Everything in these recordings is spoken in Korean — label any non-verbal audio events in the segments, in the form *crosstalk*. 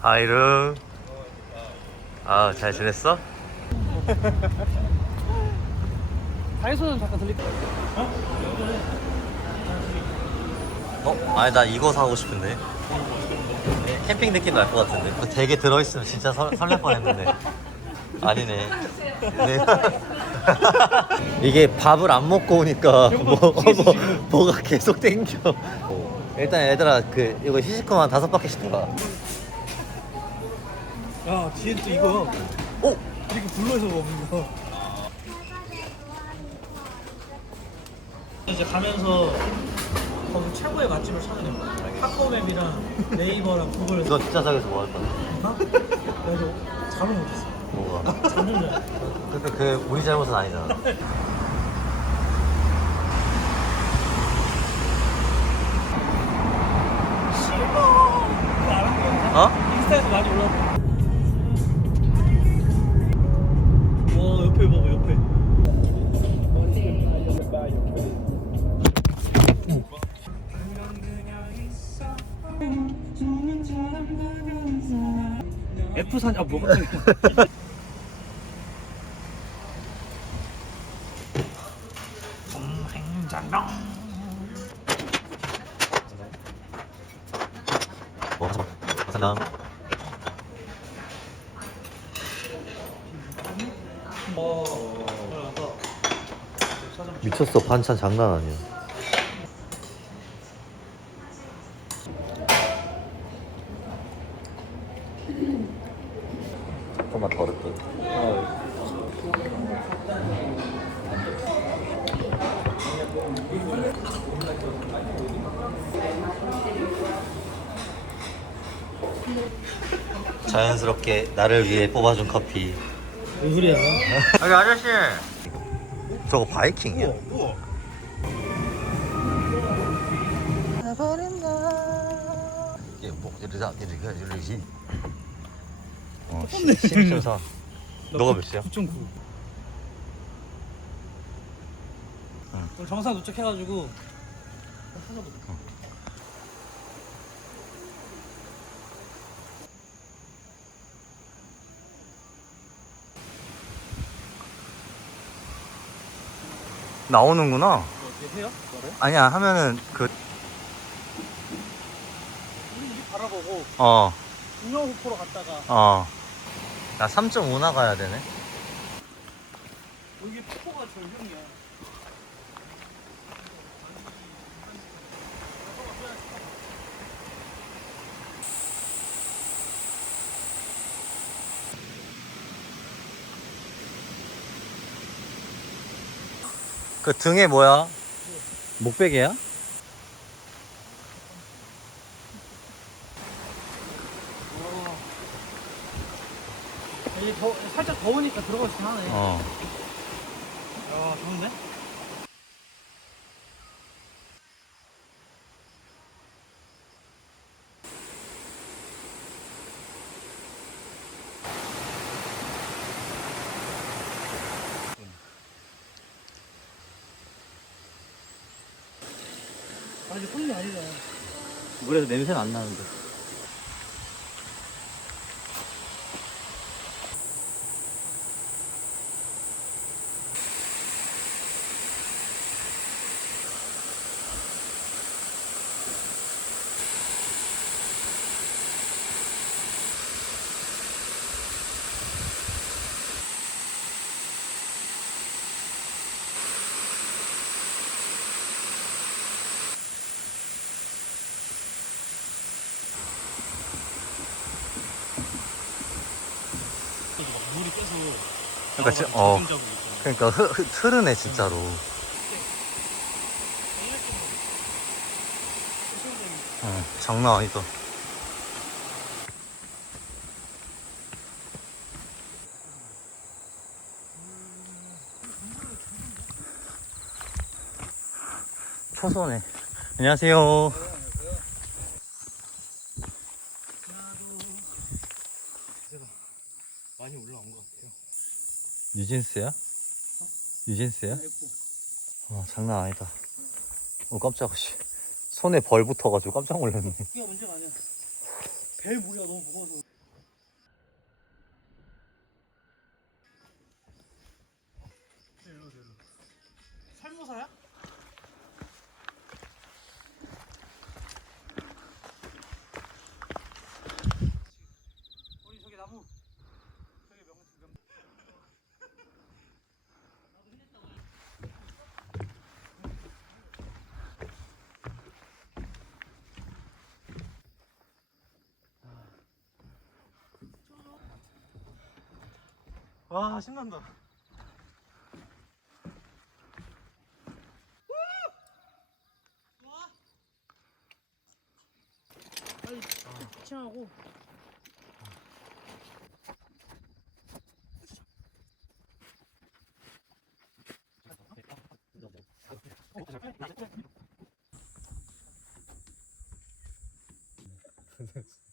하이루 아 잘 지냈어? 다이소는 잠깐 들릴까? 어? 아니 나 이거 사고 싶은데. 캠핑 느낌 날 것 같은데. 되게 들어있으면 진짜 설, 설렐 뻔했는데. 아니네. 네. *laughs* 이게 밥을 안 먹고 오니까 뭐, 뭐, 뭐가 계속 땡겨. 일단 얘들아 그 이거 히시코만 다섯 바퀴씩 돌아 야. 뒤에 또 이거. 오! 이렇게 불러서 먹는 거. 이제 가면서 거기 최고의 맛집을 찾아낸 거야. 카카오맵이랑 네이버랑 구글 이거 진짜 뭐할 거야? 그래서 잠을 못했어. 뭐가? 잠을 못 근데 그 우리 잘못은 아니잖아. 어? 인스타에서 많이 올라오고 F4 아 뭐가 뭐 하자 하나 뭐 미쳤어. 반찬 장난 아니야 조금만 더 어렵게 자연스럽게 나를 위해 뽑아준 커피. 왜 소리야 여기 아저씨. 저거 바이킹이야? 이게 뭐 이러다 이러다 이러지. 어, 심심사. 너가 몇이야? 9.9 응. 오늘 정상 도착해가지고 찾아보자 나오는구나 어떻게 해요? 그거를? 아니야 하면은 그 우리 이 바라보고 어, 중영후포로 갔다가 어. 나 3.5 나가야 되네. 여기 폭포가 절경이야 그 등에 뭐야? 목베개야? 더, 살짝 더우니까 들어가서 하네 어. 야 좋은데? 아니잖아 물에서 냄새는 안 나는데. 물이 껴서 그러니까 지- 어. 그러니까 흐, 흐, 흐르네 진짜로. 어, 장난 아니다. 초선에. 안녕하세요. 많이 올라온 것 같아요. 뉴진스야? 뉴진스야? 어, 장난 아니다. 어, 깜짝아, 씨. 손에 벌 붙어가지고 깜짝 놀랐네. 그게 문제가 아니야. 벨 무리가 너무 무거워서. 살모사야? 우리 저기 나무 저기 명 명. 와 신난다. 빨리 피칭하고 *laughs*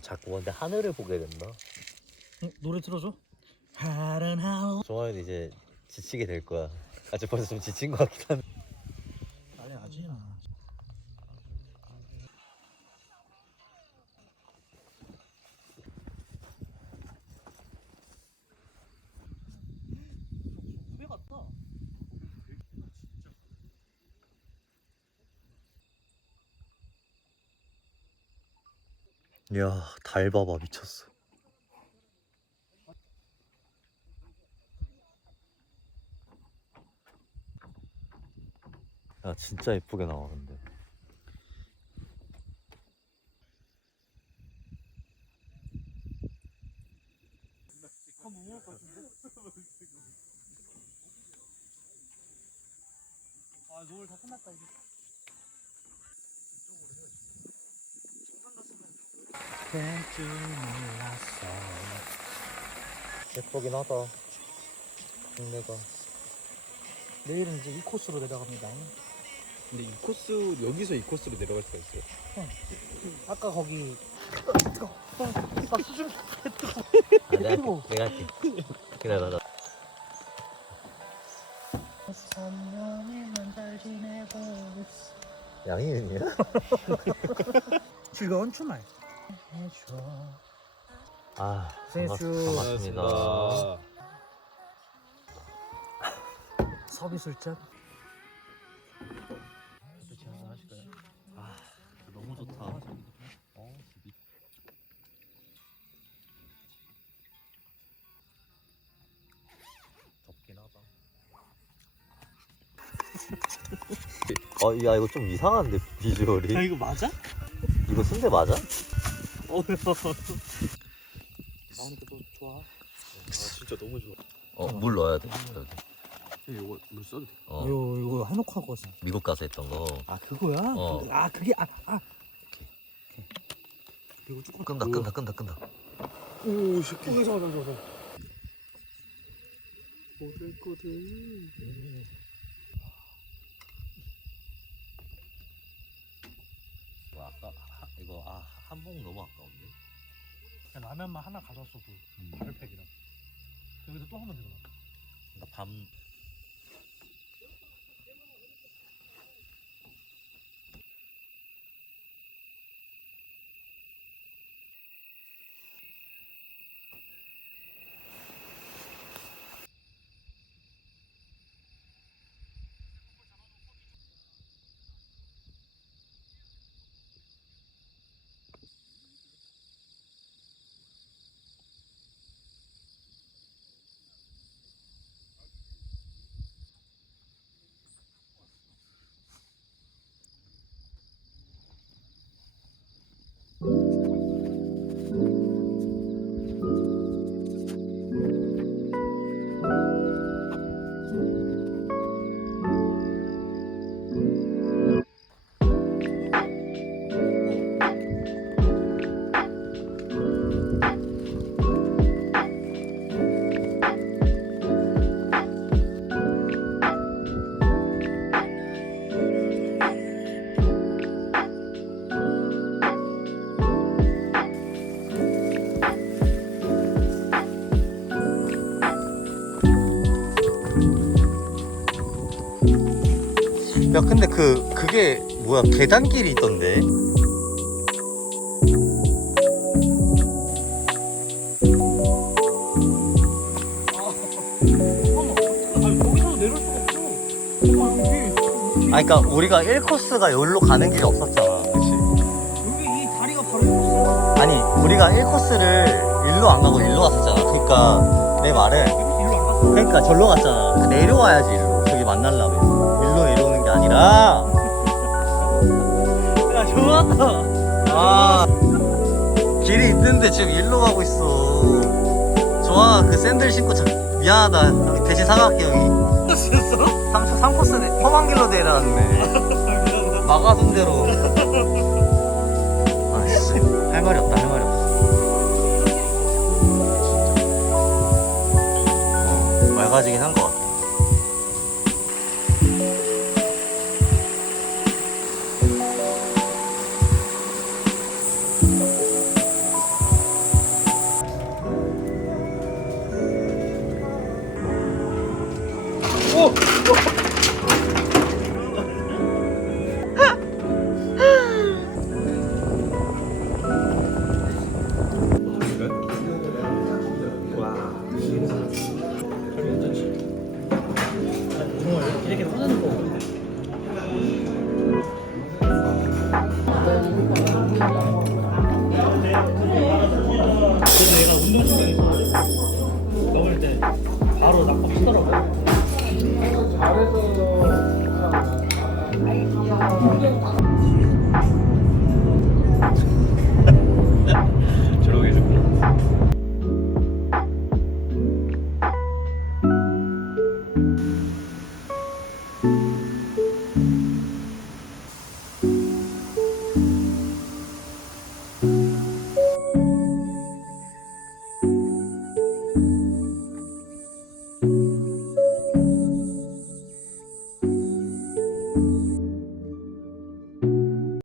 자꾸 근데 하늘을 보게 된다. 응, 노래 틀어줘. 파란 하우. 종아이도 이제 지치게 될 거야. 아직 벌써 좀 지친 것 같긴 한데. 빨리 하지. 후배 같다. 이 야, 달 봐봐, 미쳤어. 야, 진짜 예쁘게 나와, 근데. 아 노을 다 끝났다 이제. 될줄 몰랐어. 예쁘긴 하다. 동네가. 내일은 이제 이 코스로 내려갑니다. 근데 이 코스 여기서 이 코스로 내려갈 수가 있어요. 아까 거기 아 수중 아, 내가 할게. 뜨거워. 내가 할게. 기다려, 나. 선명히만 잘 지내고 있어. 양희은이야? 즐거운 주말 아. 반갑, 반갑습니다. *laughs* 서비술잔 아, 너무 좋다. 어, 미... 덥긴 하다. 어, 야, 이거 좀 이상한데, 비주얼이. 야 이거 맞아? 이거 순대 맞아? 어 나한테 뭐 좋아 아 진짜 너무 좋아. 어, 물 넣어야 돼. 넣어야 돼. 형 이거 물 써도 돼. 어, 이거 이거 해놓고 한 거지 미국 가서 했던 거. 아 그거야? 어. 아 그게 아 아 이거 조금 끈다, 끈다, 끈다, 끈다. 오 새끼. 어, 잠깐만 잠깐만 꼬들꼬들. 이거 아까, 하, 이거, 아, 한봉 너무 아까운데? 라면만 하나 가져왔어도 발팩이랑 여기서 또 하면 되잖아 나 밤, 야 근데 그 그게 뭐야 계단길이 있던데. 아 그니까 우리가 1코스가 여기로 가는 길이 없었잖아 그치. 아니 우리가 1코스를 일로 안 가고 일로 갔었잖아 그니까 내 말은. 그러니까 절로 갔잖아. 그 내려와야지 일로. 저기 만날라면. 게 아니라. 야 좋았다. 아 길이 있는데 지금 일로 가고 있어. 좋아 그 샌들 신고 자, 미안하다. 대신 사과할게 여기. 진짜? 3초 3코스 험한 길로 내려왔네. *laughs* 막아둔 대로. 아 씨 할 말이 없다 할 말이 없어. 어, 맑아지긴 한 것 같아. 이렇게 화내는 거